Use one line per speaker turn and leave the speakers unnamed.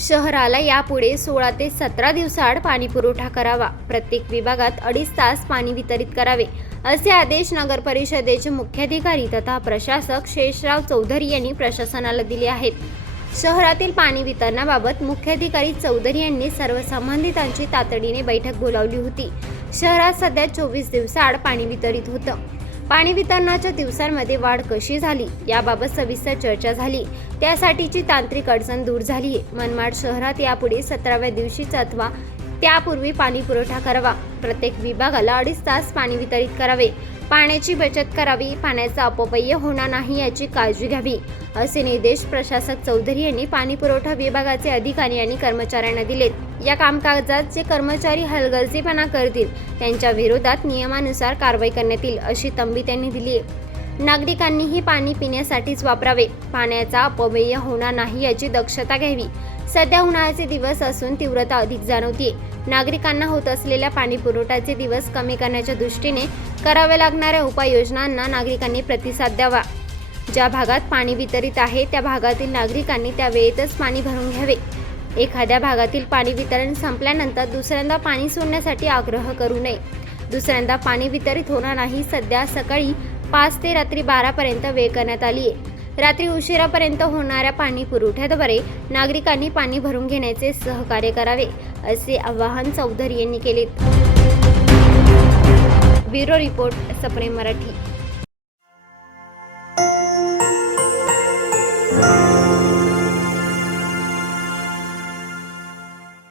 शहराला यापुढे सोळा ते सतरा दिवसाआड पाणी पुरवठा करावा. प्रत्येक विभागात अडीच तास पाणी वितरित करावे असे आदेश नगर परिषदेचे मुख्याधिकारी तथा प्रशासक शेषराव चौधरी यांनी प्रशासनाला दिले आहेत. शहरातील पाणी वितरणाबाबत मुख्याधिकारी चौधरी यांनी सर्व संबंधितांची तातडीने बैठक बोलावली होती. शहरात सध्या चोवीस दिवसाआड पाणी वितरित होतं. पाणी वितरणाच्या दिवसांमध्ये वाढ कशी झाली? याबाबत सविस्तर चर्चा झाली. त्यासाठीची तांत्रिक अडचण दूर झाली आहे मनमाड शहरात यापुढे सतराव्या दिवशीच अथवा त्यापूर्वी पाणी पुरवठा करावा. प्रत्येक विभागाला अडीच तास पाणी वितरित करावे. पाण्याची बचत करावी. पाण्याचा अपव्यय होणार नाही याची काळजी घ्यावी. असे निर्देश प्रशासक चौधरी यांनी पाणी पुरवठा विभागाचे अधिकारी आणि कर्मचाऱ्यांना दिलेत. या कामकाजात जे कर्मचारी हलगर्जीपणा करतील त्यांच्या विरोधात नियमानुसार कारवाई करण्यात येईल अशी तंबी त्यांनी दिली आहे नागरिकांनीही पाणी पिण्यासाठीच वापरावे. पाण्याचा अपव्यय होणार नाही याची दक्षता घ्यावी. सध्या उन्हाळ्याचे दिवस असून तीव्रता अधिक जाणवते नागरिकांना होत असलेल्या पाणी पुरवठ्याचे दिवस कमी करण्याच्या दृष्टीने कराव्या लागणाऱ्या उपाययोजनांना नागरिकांनी प्रतिसाद द्यावा. ज्या भागात पाणी वितरित आहे त्या भागातील नागरिकांनी त्या वेळेतच पाणी भरून घ्यावे. एखाद्या भागातील पाणी वितरण संपल्यानंतर दुसऱ्यांदा पाणी सोडण्यासाठी आग्रह करू नये. दुसऱ्यांदा पाणी वितरित होणार नाही सध्या सकाळी पाच ते रात्री बारापर्यंत वेळ करण्यात आली. आहे रात्री उशिरापर्यंत होणाऱ्या पाणी पुरवठ्याद्वारे नागरिकांनी पाणी भरून घेण्याचे सहकार्य करावे असे आवाहन चौधरी यांनी केले. ब्युरो रिपोर्ट सप्रेम मराठी.